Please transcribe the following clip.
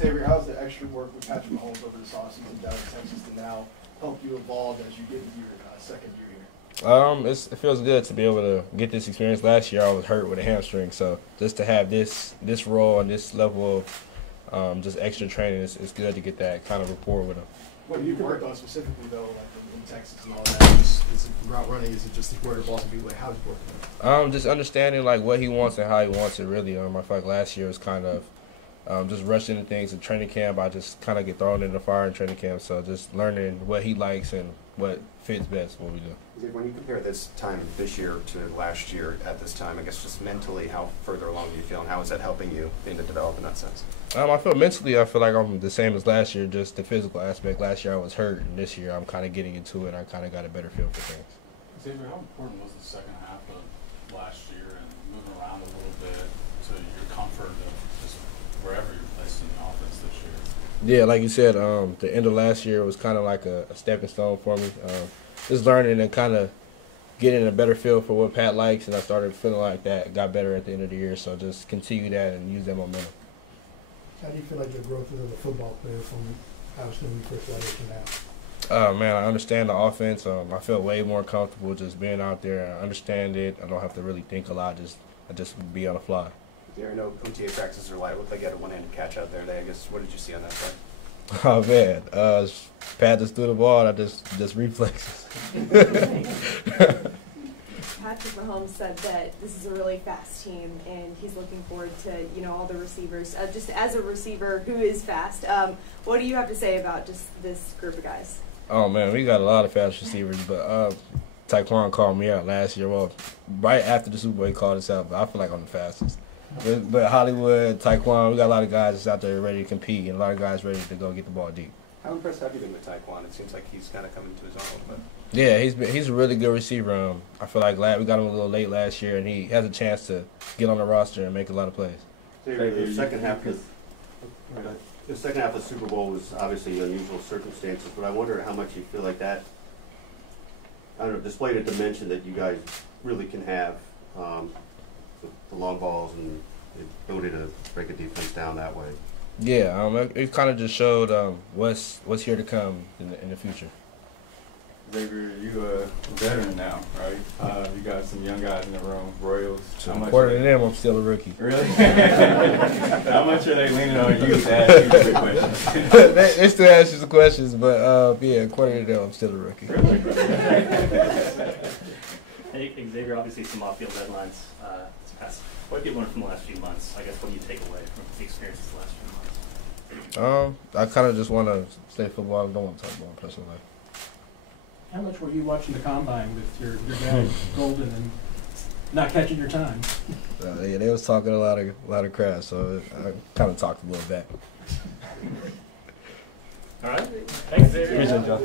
Xavier, how's the extra work with Patrick Mahomes over this offseason down in Texas to now help you evolve as you get into your second year here? It feels good to be able to get this experience. Last year I was hurt with a hamstring, so just to have this role and this level of just extra training, it's good to get that kind of rapport with him. What do you work on specifically though, like in Texas and all that? Is it route running? Is it just where the ball's gonna be? Like, how's it working? Just understanding like what he wants and how he wants it. Really, I feel like last year was kind of just rushing into things in training camp. I just kind of get thrown in the fire in training camp. So just learning what he likes and what fits best what we do. When you compare this time this year to last year at this time, I guess just mentally, how further along do you feel, and how is that helping you in the development in that sense? I feel mentally, I feel like I'm the same as last year, just the physical aspect. Last year I was hurt, and this year I'm kind of getting into it. I kind of got a better feel for things. Xavier, how important was the second half of last year and moving around a little bit to your comfort of just wherever you're placed in the offense this year? Yeah, like you said, the end of last year was kind of like a stepping stone for me. Just learning and kind of getting a better feel for what Pat likes, and I started feeling like that got better at the end of the year. So just continue that and use that momentum. How do you feel like your growth as a football player from obviously when you first got here to now? Man, I understand the offense. I feel way more comfortable just being out there. I understand it. I don't have to really think a lot. I just be on the fly. I know OTA practices are light. Looked like you had a one-handed catch out there today. I guess, what did you see on that side? Oh man, Pat just threw the ball. I just reflexes. Patrick Mahomes said that this is a really fast team, and he's looking forward to all the receivers. Just as a receiver who is fast, what do you have to say about just this group of guys? Oh man, we got a lot of fast receivers, but Taekwon called me out last year. Well, right after the Super Bowl, he called us out, but I feel like I'm the fastest. But Hollywood, Taekwon, we got a lot of guys that's out there ready to compete, and a lot of guys ready to go get the ball deep. How impressed have you been with Taekwon? It seems like he's kind of coming to his own a little bit. Yeah, he's a really good receiver. I feel like we got him a little late last year, and he has a chance to get on the roster and make a lot of plays. The second half of the Super Bowl was obviously unusual circumstances, but I wonder how much you feel like that, I don't know, displayed a dimension that you guys really can have, the long balls and the ability to break a defense down that way. Yeah, it kind of just showed what's here to come in the future. Xavier, you a veteran now, right? You got some young guys in the room, Royals. So according to them, I'm still a rookie. Really? How much are they leaning on you to ask you the questions? They still ask you some questions, but yeah, according to them, I'm still a rookie. Really? Hey, Xavier, obviously some off-field deadlines this past. What have you learned from the last few months? I guess what do you take away from the experiences the last few months? I kind of just want to stay football. I don't want to talk about my personal life. How much were you watching the combine with your guy Golden and not catching your time? Yeah, they was talking a lot of crap, so I kind of talked a little back. All right. Thanks, Xavier. Appreciate y'all.